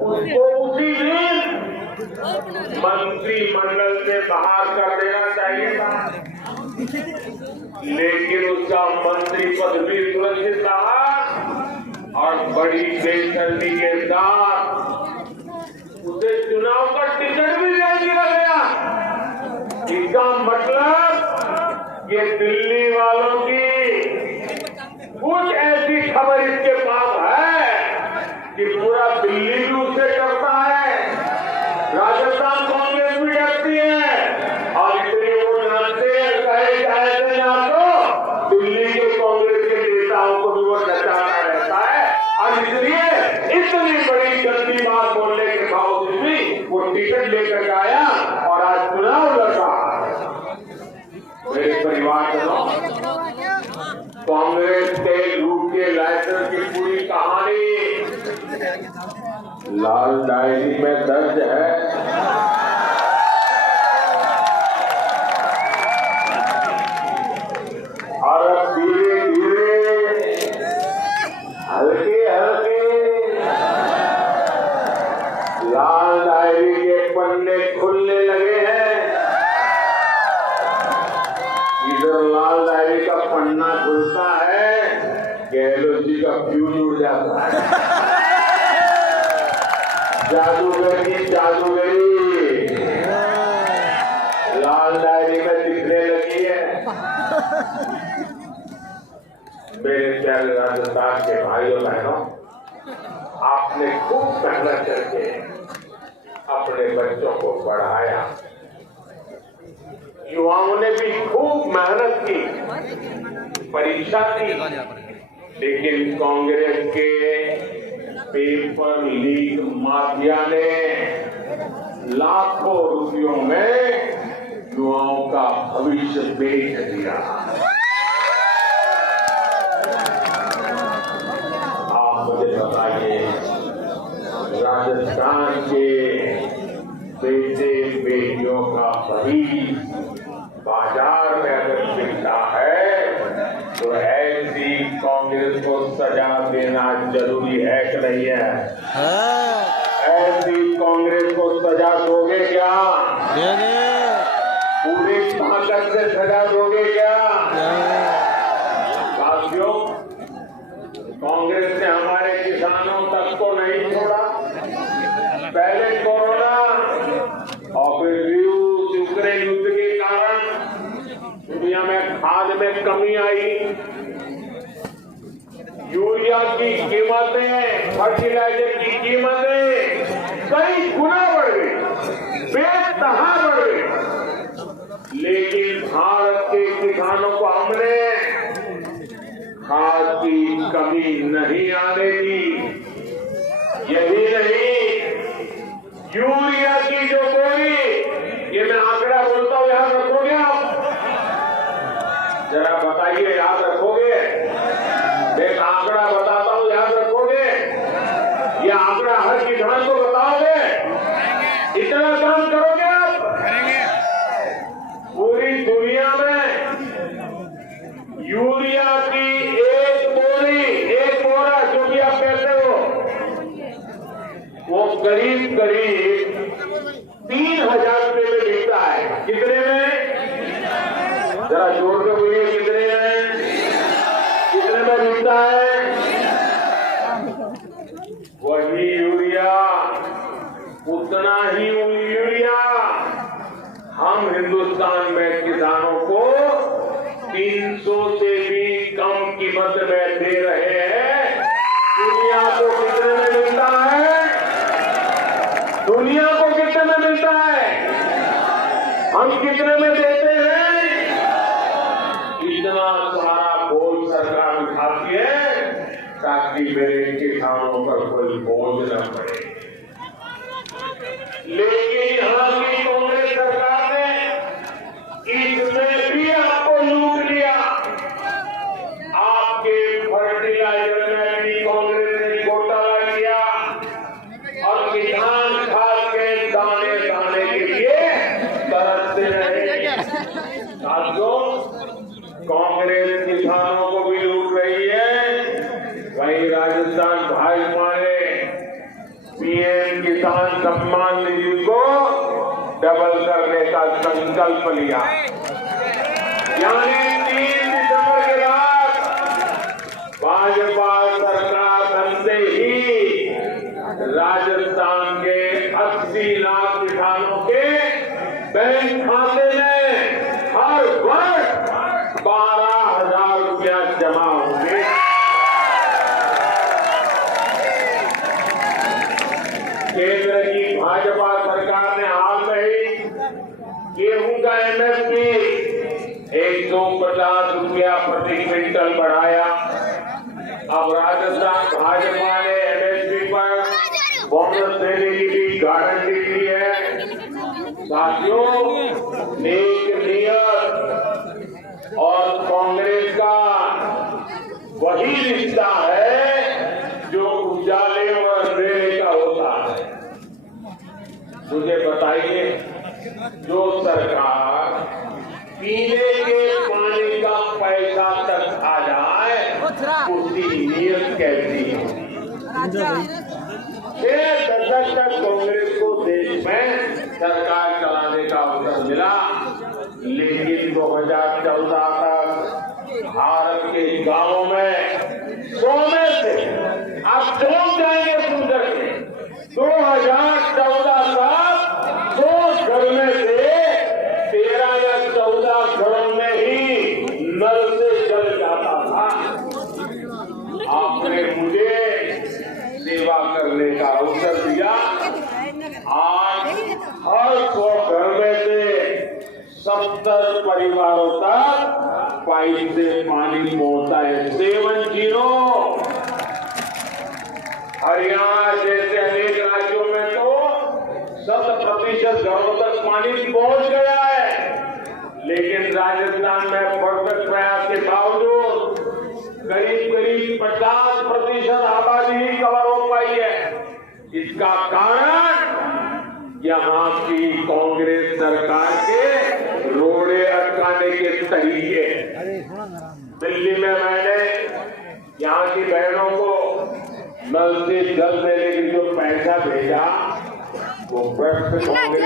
उसको उसी दिन मंत्रिमंडल से बाहर कर देना चाहिए था, लेकिन उसका मंत्री पद भी सुरक्षित रहा और बड़ी बेदर्दी के साथ उसे चुनाव का टिकट भी दे दिया गया। इसका मतलब ये दिल्ली वालों की कुछ ऐसी खबर इसके पास है कि पूरा दिल्ली भी उससे डरता है, राजस्थान कांग्रेस भी डरती है और इसलिए वो डरते हैं, कहे चाहे ना तो दिल्ली के कांग्रेस के नेताओं को भी वो नचाता रहता है और इसलिए इतनी बड़ी गंदी बात बोलने के बावजूद भी वो टिकट लेकर आया और आज चुनाव लड़ रहा है। मेरे परिवार जनों, कांग्रेस के लूट के लाइसेंस की पूरी कहानी लाल डायरी में दर्ज है। और अब धीरे धीरे हल्के हल्के लाल डायरी के पन्ने खुलने लगे हैं। इधर लाल डायरी का पन्ना खुलता है, गहलोत जी का फ्यूज उड़ जाता है। जादूगर की जादूगरी लाल डायरी में दिखने लगी है। मेरे प्यारे राजस्थान के भाइयों बहनों, आपने खूब मेहनत करके अपने बच्चों को पढ़ाया, युवाओं ने भी खूब मेहनत की, परीक्षा दी, लेकिन कांग्रेस के पेपर लीक माफिया ने लाखों रुपयों में युवाओं का भविष्य बेच दिया। आप मुझे बताइए, राजस्थान के बेटे बेटियों का भविष्य बाजार में अगर बिकता है तो ऐसी कांग्रेस को सजा देना जरूरी है कि नहीं है? ऐसी कांग्रेस को सजा दोगे क्या? पूरी ताकत से सजा दोगे क्या? साथियों, कांग्रेस ने हमारे किसानों तक को नहीं छोड़ा। पहले कोरोना और फिर रूस यूक्रेन युद्ध के कारण दुनिया में खाद में कमी आई, यूरिया की कीमतें, फर्टिलाइजर की कीमतें कई गुना बढ़ गई, बेतहा बढ़ गई, लेकिन भारत के किसानों को हमने खाद की कमी नहीं आने दी। यही नहीं, यूरिया की जो बोरी, ये मैं आंकड़ा बोलता हूं, याद रखोगे आप? जरा बताइए, याद रखोगे? एक आंकड़ा बताता हूं, याद रखोगे? ये आंकड़ा हर किसान को बताओगे? इतना काम करोगे आप? पूरी दुनिया में यूरिया की एक बोरी, एक बोरा जो भी आप कहते हो, वो करीब करीब 3000 रुपये में बिकता है। कितने में? जरा जोर के बोलिए, कितने में? कितने में बिकता है? वही यूरिया, उतना ही यूरिया हम हिंदुस्तान में किसानों को 300 से भी कम कीमत में दे रहे हैं। दुनिया को कितने में मिलता है? दुनिया को कितने में मिलता है? हम कितने में देते हैं? इतना सारा बोझ सरकार उठाती है ताकि मेरे किसानों पर कोई बोझ न पड़े। लेकिन यहाँ की कांग्रेस सरकार ने इसमें भी आपको लूट लिया। आपके फर्टिलाइजर में भी कांग्रेस ने घोटाला किया और किसान खाद के दाने दाने के लिए तरसते रहे। साथियों, कांग्रेस किसानों को भी लूट रही है, वहीं राजस्थान भाजपा ने किसान सम्मान निधि को डबल करने का संकल्प लिया। यानी 3 दिसंबर के बाद भाजपा सरकार बनते ही राजस्थान के 80 लाख किसानों के बैंक खाते में हर वर्ष 12,000 रुपया जमा होंगे। केंद्र की भाजपा सरकार ने हाल में ही गेहूं का एमएसपी 150 रुपया प्रति क्विंटल बढ़ाया। अब राजस्थान भाजपा ने एमएसपी पर बोनस देने की भी गारंटी दी है। साथियों, नेक नियत और कांग्रेस का वही रिश्ता है जो उजाले और अंधेरे का होता है। मुझे बताइए, जो सरकार पीने के पानी का पैसा तक आ जाए उसकी नीयत कैसी है? 6 दशक तक कांग्रेस को देश में सरकार चलाने का अवसर मिला, लेकिन 2014 तक भारत के गांवों में सोने से आप चौंक जाएंगे सुनकर के 2014 तक 100 घर में से 13 या 14 घरों में ही नल से जल जाता था। आपने मुझे सेवा करने का अवसर दिया। आज हर 100 घर में से 70 परिवारों तक पाइप से पानी पहुंचता है। 70। हरियाणा जैसे अनेक राज्यों में तो 100% घरों तक पानी पहुंच गया है, लेकिन राजस्थान में भरसक प्रयास के बावजूद करीब 50% आबादी ही कवर हो पाई है। इसका कारण यहाँ की कांग्रेस सरकार के रोड़े अटकाने के तरीके। दिल्ली में मैंने यहाँ की बहनों को नल से जल देने के लिए जो पैसा भेजा वो कांग्रेस